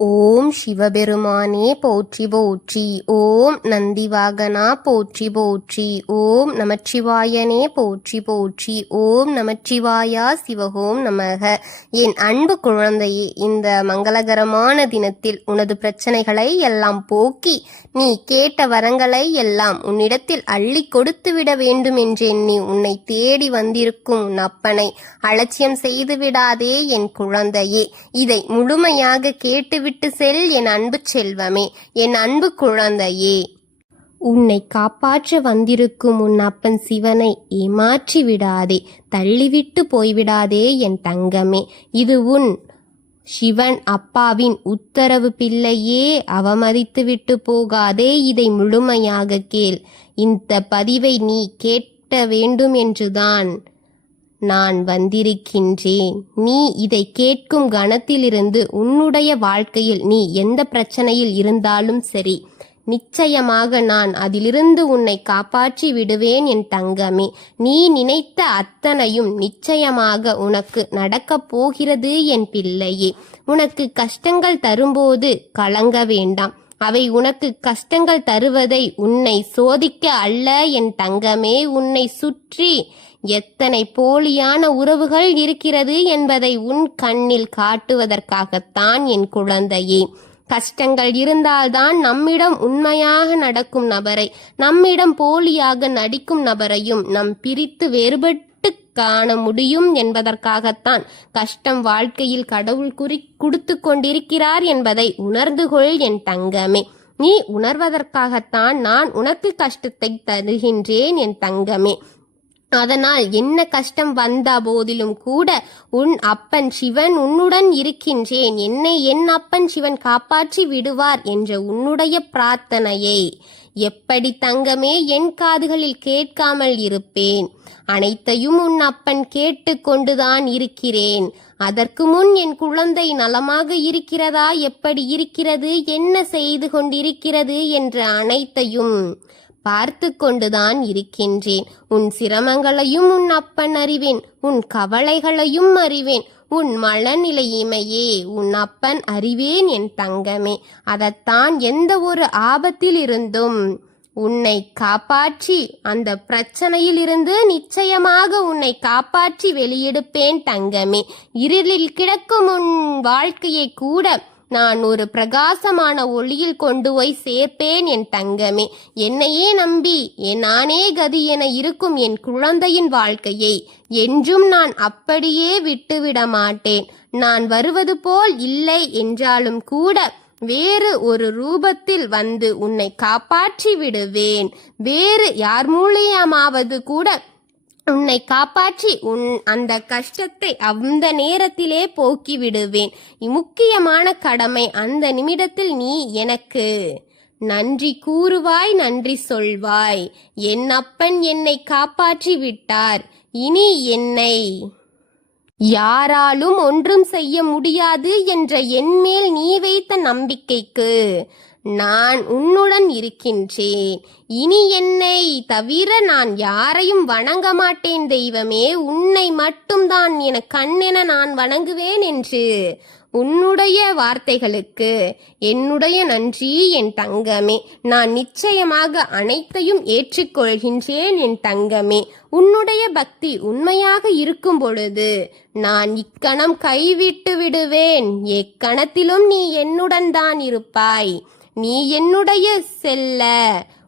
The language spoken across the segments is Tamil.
ஓம் சிவபெருமானே போற்றி போற்றி. ஓம் நந்திவாகனா போற்றி போற்றி. ஓம் நமச்சிவாயனே போற்றி போற்றி. ஓம் நமச்சிவாயா சிவகோம் நமக. என் அன்பு குழந்தையே, இந்த மங்களகரமான தினத்தில் உனது பிரச்சனைகளை எல்லாம் போக்கி நீ கேட்ட வரங்களை எல்லாம் உன்னிடத்தில் அள்ளி கொடுத்துவிட வேண்டும் என்றெண்ணி உன்னை தேடி வந்திருக்கும் உன் அப்பனை அலட்சியம் செய்து விடாதே என் குழந்தையே. இதை முழுமையாக கேட்டுவிட்டு செல் என் அன்பு செல்வமே, என் அன்பு குழந்தையே. உன்னை காப்பாற்ற வந்திருக்கும் உன் அப்பன் சிவனை ஏமாற்றி விடாதே, தள்ளிவிட்டு போய்விடாதே என் தங்கமே. இது உன் சிவன் அப்பாவின் உத்தரவு பிள்ளையே, அவமதித்து விட்டு போகாதே. இதை முழுமையாக கேள். இந்த பதிவை நீ கேட்க வேண்டும் என்றுதான் நான் வந்திருக்கின்றேன். நீ இதை கேட்கும் கணத்திலிருந்து உன்னுடைய வாழ்க்கையில் நீ எந்த பிரச்சனையில் இருந்தாலும் சரி, நிச்சயமாக நான் அதிலிருந்து உன்னை காப்பாற்றி விடுவேன் என் தங்கமே. நீ நினைத்த அத்தனையும் நிச்சயமாக உனக்கு நடக்கப் போகிறது என் பிள்ளையே. உனக்கு கஷ்டங்கள் தரும்போது கலங்க வேண்டாம். அவை உனக்கு கஷ்டங்கள் தருவதை உன்னை சோதிக்க அல்ல என் தங்கமே. உன்னை சுற்றி எத்தனை போலியான உறவுகள் இருக்கிறது என்பதை உன் கண்ணில் காட்டுவதற்காகத்தான் என் குழந்தையே. கஷ்டங்கள் இருந்தால்தான் நம்மிடம் உண்மையாக நடக்கும் நபரை, நம்மிடம் போலியாக நடிக்கும் நபரையும் நம் பிரித்து வேறுபட்டு காண முடியும் என்பதற்காகத்தான் கஷ்டம் வாழ்க்கையில் கடவுள் கொடுத்து கொண்டிருக்கிறார் என்பதை உணர்ந்து கொள் என் தங்கமே. நீ உணர்வதற்காகத்தான் நான் உனக்கு கஷ்டத்தை தருகின்றேன் என் தங்கமே. அதனால் என்ன கஷ்டம் வந்த போதிலும் கூட உன் அப்பன் சிவன் உன்னுடன் இருக்கின்றேன், என்னை என் அப்பன் சிவன் காப்பாற்றி விடுவார் என்ற உன்னுடைய பிரார்த்தனையை எப்படி தங்கமே என் காதுகளில் கேட்காமல் இருப்பேன்? அனைத்தையும் உன் அப்பன் கேட்டு கொண்டுதான் இருக்கிறேன். அதற்கு முன் என் குழந்தை நலமாக இருக்கிறதா, எப்படி இருக்கிறது, என்ன செய்து கொண்டிருக்கிறது என்ற அனைத்தையும் பார்த்து கொண்டுதான் இருக்கின்றேன். உன் சிரமங்களையும் உன் அப்பன் அறிவேன், உன் கவலைகளையும் அறிவேன், உன் மனநிலையுமையே உன் அப்பன் அறிவேன் என் தங்கமே. அதைத்தான் எந்த ஒரு ஆபத்தில் இருந்தும் உன்னை காப்பாற்றி, அந்த பிரச்சனையில் இருந்து நிச்சயமாக உன்னை காப்பாற்றி வெளியெடுப்பேன் தங்கமே. இருளில் கிடக்கும் உன் வாழ்க்கையை கூட நான் ஒரு பிரகாசமான ஒளியில் கொண்டு போய் சேர்ப்பேன் என் தங்கமே. என்னையே நம்பி நானே கதி என இருக்கும் என் குழந்தையின் வாழ்க்கையை என்றும் நான் அப்படியே விட்டுவிட மாட்டேன். நான் வருவது போல் இல்லை என்றாலும் கூட வேறு ஒரு ரூபத்தில் வந்து உன்னை காப்பாற்றி விடுவேன். வேறு யார் மூலியமாவது கூட உன்னை காப்பாற்றி அந்த கஷ்டத்தை அந்த நேரத்திலே போக்கி விடுவேன். முக்கியமான கடமை, அந்த நிமிடத்தில் நீ எனக்கு நன்றி கூறுவாய், நன்றி சொல்வாய். என் அப்பன் என்னை காப்பாற்றி விட்டார், இனி என்னை யாராலும் ஒன்றும் செய்ய முடியாது என்ற என்மேல் நீ வைத்த நம்பிக்கைக்கு நான் உன்னுடன் இருக்கின்றேன். இனி என்னை தவிர நான் யாரையும் வணங்க மாட்டேன் தெய்வமே. உன்னை மட்டும்தான் என கண்ணென நான் வணங்குவேன் என்று உன்னுடைய வார்த்தைகளுக்கு என்னுடைய நன்றி என் தங்கமே. நான் நிச்சயமாக அனைத்தையும் ஏற்றுக்கொள்கின்றேன் என் தங்கமே. உன்னுடைய பக்தி உண்மையாக இருக்கும் பொழுது நான் இக்கணம் கைவிட்டு விடுவேன். எக்கணத்திலும் நீ என்னுடன் தான் இருப்பாய். நீ என்னுடைய செல்ல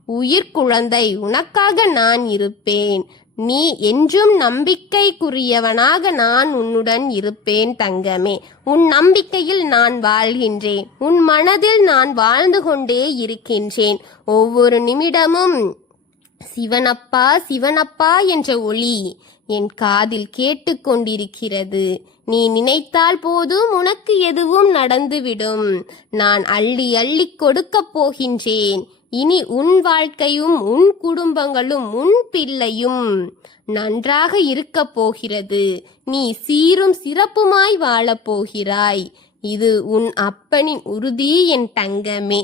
உயிர் குழந்தை, உனக்காக நான் இருப்பேன். நீ என்றும் நம்பிக்கைக்குரியவனாக நான் உன்னுடன் இருப்பேன் தங்கமே. உன் நம்பிக்கையில் நான் வாழ்கின்றேன், உன் மனதில் நான் வாழ்ந்து கொண்டே இருக்கின்றேன். ஒவ்வொரு நிமிடமும் சிவனப்பா சிவனப்பா என்ற ஒளி என் காதில் கேட்டுக்கொண்டிருக்கிறது. நீ நினைத்தால் போதும் உனக்கு எதுவும் நடந்துவிடும். நான் அள்ளி அள்ளி கொடுக்கப் போகின்றேன். இனி உன் வாழ்க்கையும் உன் குடும்பங்களும் உன் பிள்ளையும் நன்றாக இருக்கப் போகிறது. நீ சீரும் சிறப்புமாய் வாழப் போகிறாய். இது உன் அப்பனின் உறுதி என் தங்கமே.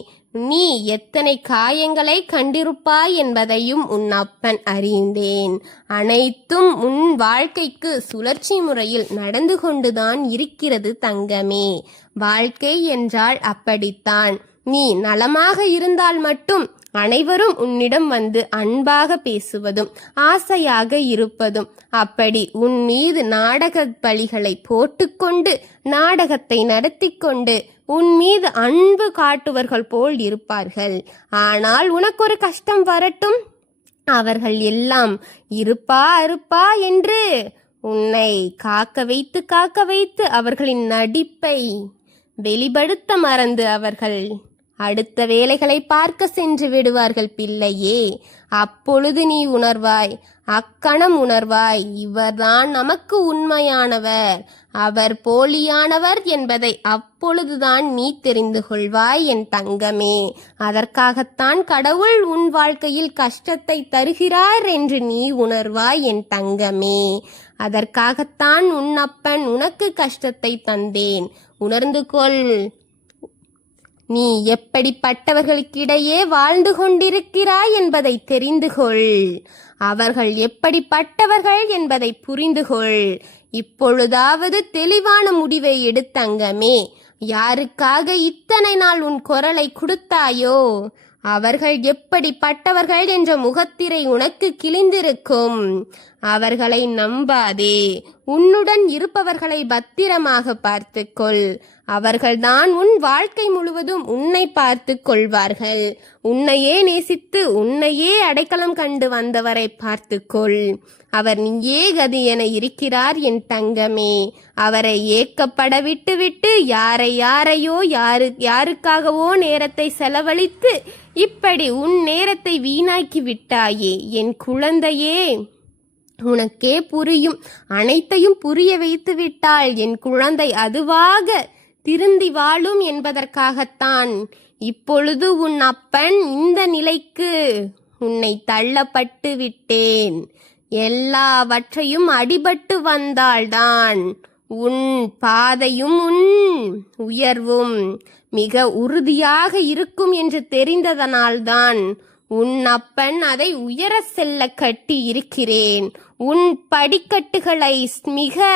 நீ எத்தனை காயங்களை கண்டிருப்பாய் என்பதையும் உன் அப்பன் அறிந்தேன். அனைத்தும் உன் வாழ்க்கைக்கு சுழற்சி முறையில் நடந்து கொண்டுதான் இருக்கிறது தங்கமே. வாழ்க்கை என்றால் அப்படித்தான். நீ நலமாக இருந்தால் மட்டும் அனைவரும் உன்னிடம் வந்து அன்பாக பேசுவதும் ஆசையாக இருப்பதும், அப்படி உன் மீது நாடக பலிகளை போட்டுக்கொண்டு நாடகத்தை நடத்தி கொண்டு உன் மீது அன்பு காட்டுவர்கள் போல் இருப்பார்கள். ஆனால் உனக்கு ஒரு கஷ்டம் வரட்டும், அவர்கள் எல்லாம் இருப்பா என்று உன்னை காக்க வைத்து அவர்களின் நடிப்பை வெளிப்படுத்த மறந்து அவர்கள் அடுத்த வேலைகளை பார்க்க சென்று விடுவார்கள் பிள்ளையே. அப்பொழுது நீ உணர்வாய், அக்கணம் உணர்வாய், இவர்தான் நமக்கு உண்மையானவர், அவர் போலியானவர் என்பதை அப்பொழுதுதான் நீ தெரிந்து கொள்வாய் என் தங்கமே. அதற்காகத்தான் கடவுள் உன் வாழ்க்கையில் கஷ்டத்தை தருகிறார் என்று நீ உணர்வாய் என் தங்கமே. அதற்காகத்தான் உன் அப்பன் உனக்கு கஷ்டத்தை தந்தேன். உணர்ந்து கொள். நீ எப்படிப்பட்டவர்களுக்கிடையே வாழ்ந்து கொண்டிருக்கிறாய் என்பதை தெரிந்து கொள். அவர்கள் எப்படிப்பட்டவர்கள் என்பதை புரிந்து கொள். இப்பொழுதாவது தெளிவான முடிவை எடுத்தங்கமே. யாருக்காக இத்தனை நாள் உன் குரலை கொடுத்தாயோ அவர்கள் எப்படிப்பட்டவர்கள் என்ற முகத்திரை உனக்கு கிழிந்திருக்கும். அவர்களை நம்பாதே. உன்னுடன் இருப்பவர்களை பத்திரமாக பார்த்துக்கொள். அவர்கள்தான் உன் வாழ்க்கை முழுவதும் உன்னை பார்த்து கொள்வார்கள். உன்னையே நேசித்து உன்னையே அடைக்கலம் கண்டு வந்தவரை பார்த்துக்கொள். அவர் நீயே கதி என இருக்கிறார் என் தங்கமே. அவரை ஏக்கப்பட விட்டுவிட்டு யாரையோ யாருக்காகவோ நேரத்தை செலவழித்து இப்படி உன் நேரத்தை வீணாக்கி விட்டாயே என் குழந்தையே. உனக்கே புரியும், அனைத்தையும் புரிய வைத்து விட்டாள் என் குழந்தை. அதுவாக திருந்தி வாழும் என்பதற்காகத்தான் இப்பொழுது உன் அப்பன் இந்த நிலைக்கு உன்னை தள்ளப்பட்டு விட்டேன். எல்லாவற்றையும் அடிபட்டு வந்தால்தான் உன் பாதையும் உன் உயர்வும் மிக உறுதியாக இருக்கும் என்று தெரிந்ததனால்தான் உன் அப்பன் அதை உயர செல்ல கட்டி இருக்கிறேன். உன் படிக்கட்டுகளை மிக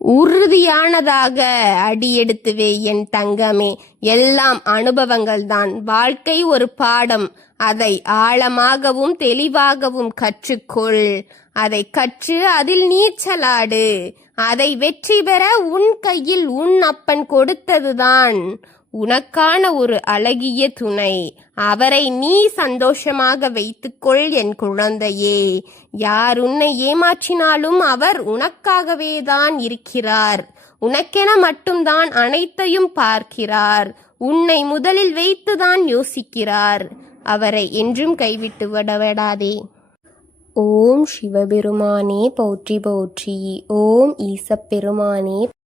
உறுதியானதாக அடியெடுத்துவே என் தங்கமே. எல்லாம் அனுபவங்கள் தான். வாழ்க்கை ஒரு பாடம். அதை ஆழமாகவும் தெளிவாகவும் கற்றுக்கொள். அதை கற்று அதில் நீச்சலாடு. அதை வெற்றி பெற உன் கையில் உன் அப்பன் கொடுத்ததுதான் உனக்கான ஒரு அழகிய துணை. அவரை நீ சந்தோஷமாக வைத்துக்கொள் என் குழந்தையே. யார் உன்னை ஏமாற்றினாலும் அவர் உனக்காகவே தான் இருக்கிறார். உனக்கென மட்டும்தான் அனைத்தையும் பார்க்கிறார். உன்னை முதலில் வைத்துதான் யோசிக்கிறார். அவரை என்றும் கைவிட்டு விடாதே. ஓம் சிவபெருமானே போற்றி போற்றி. ஓம் ஈசப்பெருமானே